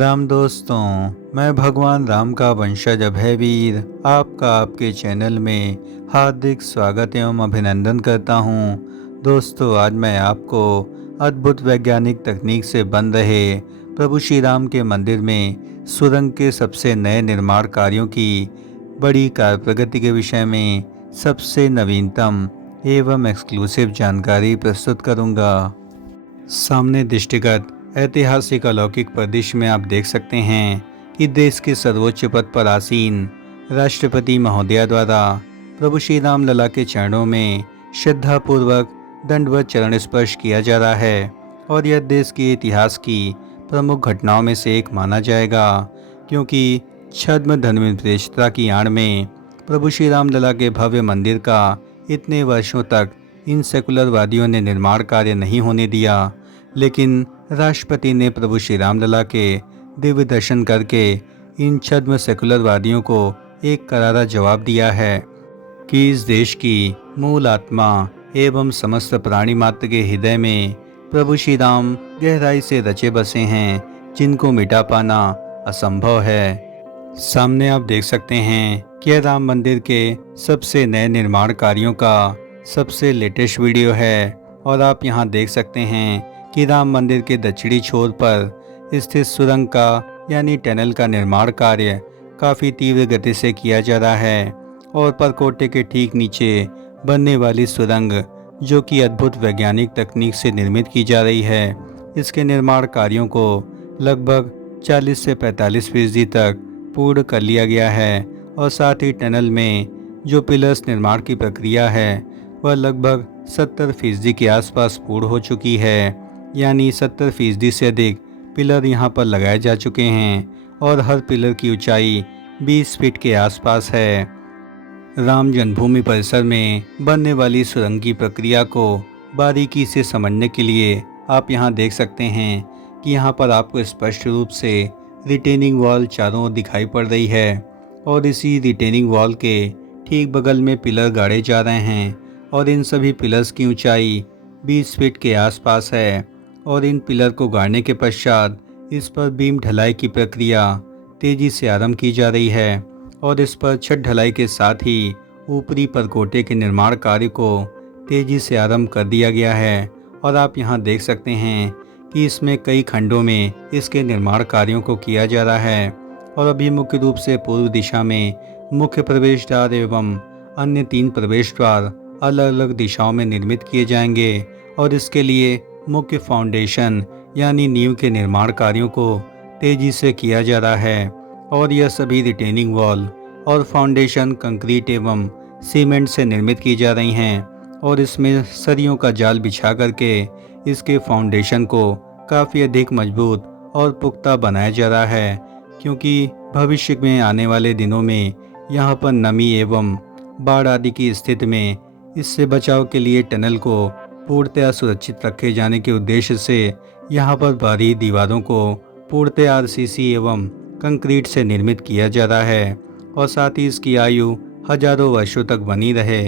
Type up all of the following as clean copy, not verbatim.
राम दोस्तों, मैं भगवान राम का वंशज अभयवीर आपका आपके चैनल में हार्दिक स्वागत एवं अभिनंदन करता हूं। दोस्तों, आज मैं आपको अद्भुत वैज्ञानिक तकनीक से बन रहे प्रभु श्री राम के मंदिर में सुरंग के सबसे नए निर्माण कार्यों की बड़ी कार्य प्रगति के विषय में सबसे नवीनतम एवं एक्सक्लूसिव जानकारी प्रस्तुत करूंगा। सामने दृष्टिगत ऐतिहासिक अलौकिक परिदृश्य में आप देख सकते हैं कि देश के सर्वोच्च पद पर आसीन राष्ट्रपति महोदया द्वारा प्रभु श्री राम लला के चरणों में श्रद्धापूर्वक दंडवत चरण स्पर्श किया जा रहा है और यह देश के इतिहास की प्रमुख घटनाओं में से एक माना जाएगा, क्योंकि छद्म धर्मनिरपेक्षता की आड़ में प्रभु श्री राम लला के भव्य मंदिर का इतने वर्षों तक इन सेकुलरवादियों ने निर्माण कार्य नहीं होने दिया। लेकिन राष्ट्रपति ने प्रभु श्री राम लला के दिव्य दर्शन करके इन छद्म सेकुलरवादियों को एक करारा जवाब दिया है कि इस देश की मूल आत्मा एवं समस्त प्राणी मात्र के हृदय में प्रभु श्री राम गहराई से रचे बसे हैं, जिनको मिटा पाना असंभव है। सामने आप देख सकते हैं कि यह राम मंदिर के सबसे नए निर्माण कार्यों का सबसे लेटेस्ट वीडियो है और आप यहां देख सकते हैं कि राम मंदिर के दक्षिणी छोर पर स्थित सुरंग का यानी टनल का निर्माण कार्य काफ़ी तीव्र गति से किया जा रहा है और परकोटे के ठीक नीचे बनने वाली सुरंग, जो कि अद्भुत वैज्ञानिक तकनीक से निर्मित की जा रही है, इसके निर्माण कार्यों को लगभग 40 से 45% तक पूर्ण कर लिया गया है और साथ ही टनल में जो पिलर्स निर्माण की प्रक्रिया है वह लगभग 70% के आसपास पूर्ण हो चुकी है। यानी 70% से अधिक पिलर यहां पर लगाए जा चुके हैं और हर पिलर की ऊंचाई 20 फीट के आसपास है। राम जन्मभूमि परिसर में बनने वाली सुरंग की प्रक्रिया को बारीकी से समझने के लिए आप यहां देख सकते हैं कि यहां पर आपको स्पष्ट रूप से रिटेनिंग वॉल चारों ओर दिखाई पड़ रही है और इसी रिटेनिंग वॉल के ठीक बगल में पिलर गाड़े जा रहे हैं और इन सभी पिलर्स की ऊंचाई 20 फीट के आसपास है और इन पिलर को गाड़ने के पश्चात इस पर बीम ढलाई की प्रक्रिया तेजी से आरंभ की जा रही है और इस पर छत ढलाई के साथ ही ऊपरी परकोटे के निर्माण कार्य को तेजी से आरंभ कर दिया गया है और आप यहां देख सकते हैं कि इसमें कई खंडों में इसके निर्माण कार्यों को किया जा रहा है और अभी मुख्य रूप से पूर्व दिशा में मुख्य प्रवेश द्वार एवं अन्य 3 प्रवेश द्वार अलग अलग दिशाओं में निर्मित किए जाएंगे और इसके लिए मुख्य फाउंडेशन यानी नींव के निर्माण कार्यों को तेजी से किया जा रहा है और यह सभी रिटेनिंग वॉल और फाउंडेशन कंक्रीट एवं सीमेंट से निर्मित की जा रही हैं और इसमें सरियों का जाल बिछा करके इसके फाउंडेशन को काफ़ी अधिक मजबूत और पुख्ता बनाया जा रहा है, क्योंकि भविष्य में आने वाले दिनों में यहाँ पर नमी एवं बाढ़ आदि की स्थिति में इससे बचाव के लिए टनल को पूर्णतया सुरक्षित रखे जाने के उद्देश्य से यहाँ पर बाहरी दीवारों को पूर्णतया आरसीसी एवं कंक्रीट से निर्मित किया जा रहा है और साथ ही इसकी आयु हजारों वर्षों तक बनी रहे,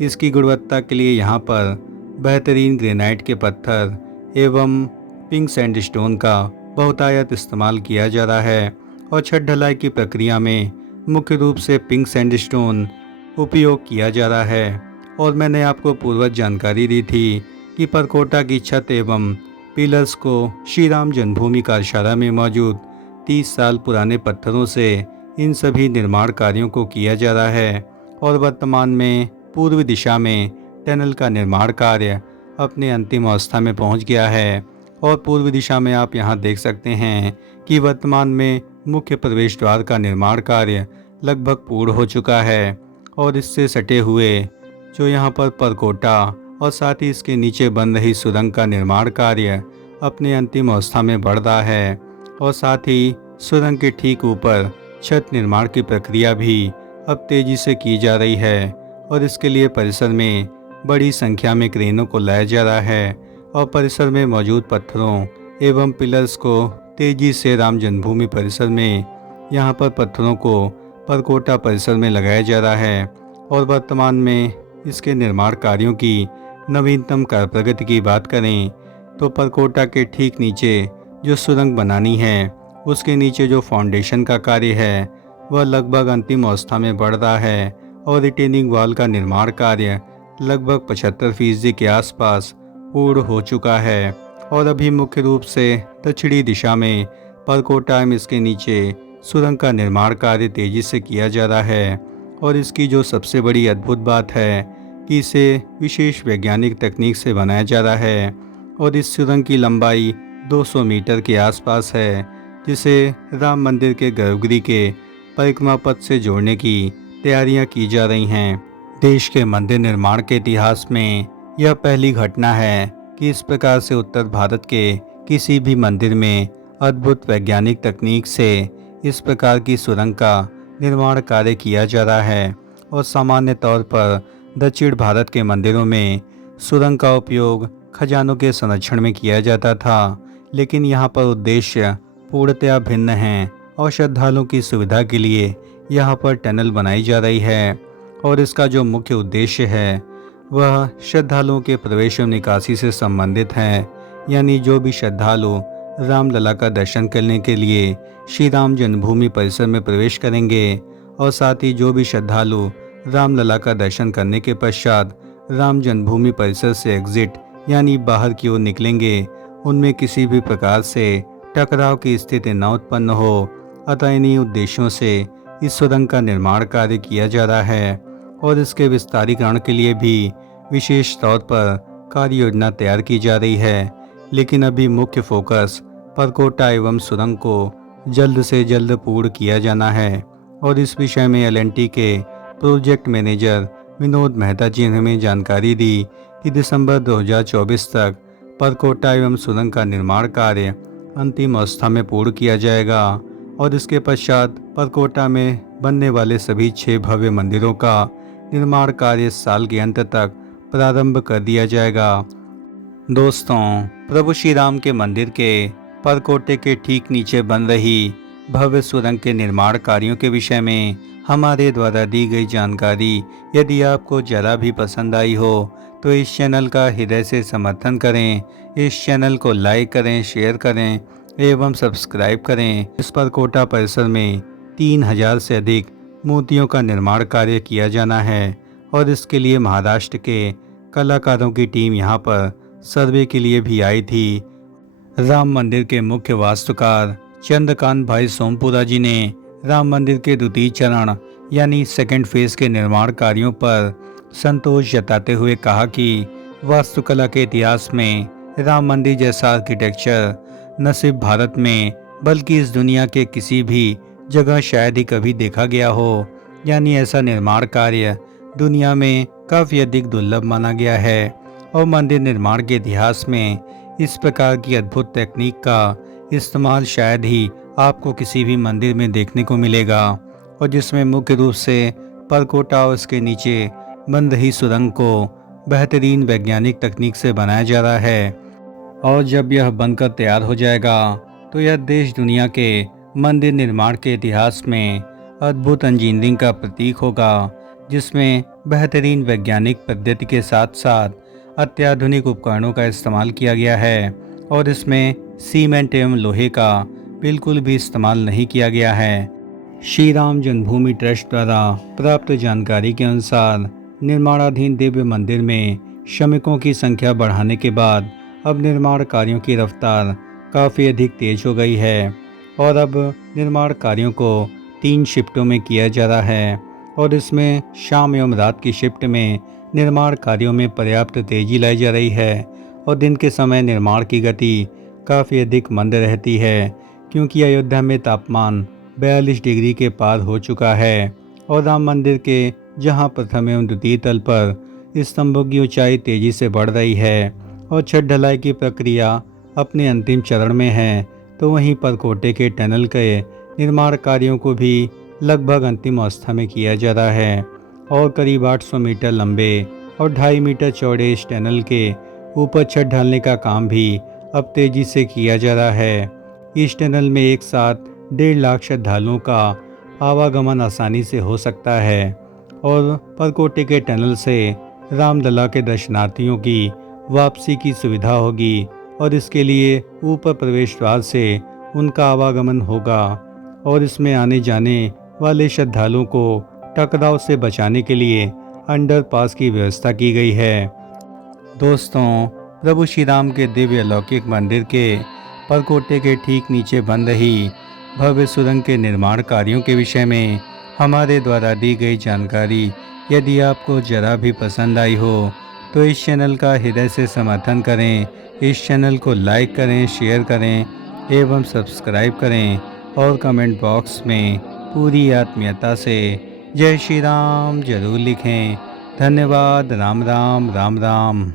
इसकी गुणवत्ता के लिए यहाँ पर बेहतरीन ग्रेनाइट के पत्थर एवं पिंक सैंडस्टोन का बहुतायत इस्तेमाल किया जा रहा है और छत ढलाई की प्रक्रिया में मुख्य रूप से पिंक सैंडस्टोन उपयोग किया जा रहा है। और मैंने आपको पूर्वज जानकारी दी थी कि परकोटा की छत एवं पिलर्स को श्री राम जन्मभूमि कार्यशाला में मौजूद 30 साल पुराने पत्थरों से इन सभी निर्माण कार्यों को किया जा रहा है और वर्तमान में पूर्व दिशा में टनल का निर्माण कार्य अपने अंतिम अवस्था में पहुंच गया है और पूर्व दिशा में आप यहां देख सकते हैं कि वर्तमान में मुख्य प्रवेश द्वार का निर्माण कार्य लगभग पूर्ण हो चुका है और इससे सटे हुए जो यहाँ पर परकोटा और साथ ही इसके नीचे बन रही सुरंग का निर्माण कार्य अपने अंतिम अवस्था में बढ़ रहा है और साथ ही सुरंग के ठीक ऊपर छत निर्माण की प्रक्रिया भी अब तेजी से की जा रही है और इसके लिए परिसर में बड़ी संख्या में क्रेनों को लाया जा रहा है और परिसर में मौजूद पत्थरों एवं पिलर्स को तेजी से राम जन्मभूमि परिसर में यहाँ पर पत्थरों को परकोटा परिसर में लगाया जा रहा है और वर्तमान में इसके निर्माण कार्यों की नवीनतम कार्य प्रगति की बात करें तो परकोटा के ठीक नीचे जो सुरंग बनानी है उसके नीचे जो फाउंडेशन का कार्य है वह लगभग अंतिम अवस्था में बढ़ रहा है और रिटेनिंग वॉल का निर्माण कार्य लगभग 75% के आसपास पूर्ण हो चुका है और अभी मुख्य रूप से दक्षिणी दिशा में परकोटा में इसके नीचे सुरंग का निर्माण कार्य तेजी से किया जा रहा है। और इसकी जो सबसे बड़ी अद्भुत बात है कि इसे विशेष वैज्ञानिक तकनीक से बनाया जा रहा है और इस सुरंग की लंबाई 200 मीटर के आसपास है, जिसे राम मंदिर के गर्भगृह के परिक्रमा पथ से जोड़ने की तैयारियां की जा रही हैं। देश के मंदिर निर्माण के इतिहास में यह पहली घटना है कि इस प्रकार से उत्तर भारत के किसी भी मंदिर में अद्भुत वैज्ञानिक तकनीक से इस प्रकार की सुरंग का निर्माण कार्य किया जा रहा है। और सामान्य तौर पर दक्षिण भारत के मंदिरों में सुरंग का उपयोग खजानों के संरक्षण में किया जाता था, लेकिन यहाँ पर उद्देश्य पूर्णतया भिन्न है और श्रद्धालुओं की सुविधा के लिए यहाँ पर टनल बनाई जा रही है। और इसका जो मुख्य उद्देश्य है वह श्रद्धालुओं के प्रवेश और निकासी से संबंधित है, यानी जो भी श्रद्धालु रामलला का दर्शन करने के लिए श्री राम जन्मभूमि परिसर में प्रवेश करेंगे और साथ ही जो भी श्रद्धालु रामलला का दर्शन करने के पश्चात राम जन्मभूमि परिसर से एग्जिट यानी बाहर की ओर निकलेंगे, उनमें किसी भी प्रकार से टकराव की स्थिति न उत्पन्न हो। अतः इन्हीं उद्देश्यों से इस सुरंग का निर्माण कार्य किया जा रहा है और इसके विस्तारीकरण के लिए भी विशेष तौर पर कार्य योजना तैयार की जा रही है। लेकिन अभी मुख्य फोकस परकोटा एवं सुरंग को जल्द से जल्द पूर्ण किया जाना है और इस विषय में एल&टी के प्रोजेक्ट मैनेजर विनोद मेहता जी ने हमें जानकारी दी कि दिसंबर 2024 तक परकोटा एवं सुरंग का निर्माण कार्य अंतिम अवस्था में पूर्ण किया जाएगा और इसके पश्चात परकोटा में बनने वाले सभी 6 भव्य मंदिरों का निर्माण कार्य साल के अंत तक प्रारंभ कर दिया जाएगा। दोस्तों, प्रभु श्री राम के मंदिर के परकोटे के ठीक नीचे बन रही भव्य सुरंग के निर्माण कार्यों के विषय में हमारे द्वारा दी गई जानकारी यदि आपको जरा भी पसंद आई हो तो इस चैनल का हृदय से समर्थन करें। इस चैनल को लाइक करें, शेयर करें एवं सब्सक्राइब करें। इस परकोटा परिसर में 3000 से अधिक मूर्तियों का निर्माण कार्य किया जाना है और इसके लिए महाराष्ट्र के कलाकारों की टीम यहाँ पर सर्वे के लिए भी आई थी। राम मंदिर के मुख्य वास्तुकार चंद्रकांत भाई सोमपुरा जी ने राम मंदिर के द्वितीय चरण यानी सेकंड फेज के निर्माण कार्यों पर संतोष जताते हुए कहा कि वास्तुकला के इतिहास में राम मंदिर जैसा आर्किटेक्चर न सिर्फ भारत में बल्कि इस दुनिया के किसी भी जगह शायद ही कभी देखा गया हो, यानी ऐसा निर्माण कार्य दुनिया में काफ़ी अधिक दुर्लभ माना गया है। और मंदिर निर्माण के इतिहास में इस प्रकार की अद्भुत तकनीक का इस्तेमाल शायद ही आपको किसी भी मंदिर में देखने को मिलेगा और जिसमें मुख्य रूप से परकोटा और उसके नीचे बन रही सुरंग को बेहतरीन वैज्ञानिक तकनीक से बनाया जा रहा है। और जब यह बनकर तैयार हो जाएगा तो यह देश दुनिया के मंदिर निर्माण के इतिहास में अद्भुत इंजीनियरिंग का प्रतीक होगा, जिसमें बेहतरीन वैज्ञानिक पद्धति के साथ साथ अत्याधुनिक उपकरणों का इस्तेमाल किया गया है और इसमें सीमेंट एवं लोहे का बिल्कुल भी इस्तेमाल नहीं किया गया है। श्री राम जन्मभूमि ट्रस्ट द्वारा प्राप्त जानकारी के अनुसार निर्माणाधीन दिव्य मंदिर में श्रमिकों की संख्या बढ़ाने के बाद अब निर्माण कार्यों की रफ्तार काफ़ी अधिक तेज हो गई है और अब निर्माण कार्यों को 3 शिफ्टों में किया जा रहा है और इसमें शाम एवं रात की शिफ्ट में निर्माण कार्यों में पर्याप्त तेजी लाई जा रही है और दिन के समय निर्माण की गति काफ़ी अधिक मंद रहती है, क्योंकि अयोध्या में तापमान 42 डिग्री के पार हो चुका है और राम मंदिर के जहां प्रथम एवं द्वितीय तल पर स्तंभों की ऊंचाई तेजी से बढ़ रही है और छत ढलाई की प्रक्रिया अपने अंतिम चरण में है, तो वहीं परकोटे के टनल के निर्माण कार्यों को भी लगभग अंतिम अवस्था में किया जा रहा है और करीब 800 मीटर लंबे और 2.5 मीटर चौड़े इस टनल के ऊपर छत ढालने का काम भी अब तेजी से किया जा रहा है। इस टनल में एक साथ 1.5 लाख श्रद्धालुओं का आवागमन आसानी से हो सकता है और परकोटे के टनल से रामलला के दर्शनार्थियों की वापसी की सुविधा होगी और इसके लिए ऊपर प्रवेश द्वार से उनका आवागमन होगा और इसमें आने जाने वाले श्रद्धालुओं को टकराव से बचाने के लिए अंडरपास की व्यवस्था की गई है। दोस्तों, प्रभु श्री राम के दिव्य अलौकिक मंदिर के परकोटे के ठीक नीचे बन रही भव्य सुरंग के निर्माण कार्यों के विषय में हमारे द्वारा दी गई जानकारी यदि आपको जरा भी पसंद आई हो तो इस चैनल का हृदय से समर्थन करें। इस चैनल को लाइक करें, शेयर करें एवं सब्सक्राइब करें और कमेंट बॉक्स में पूरी आत्मीयता से जय श्री राम जरूर लिखें। धन्यवाद। राम राम राम राम।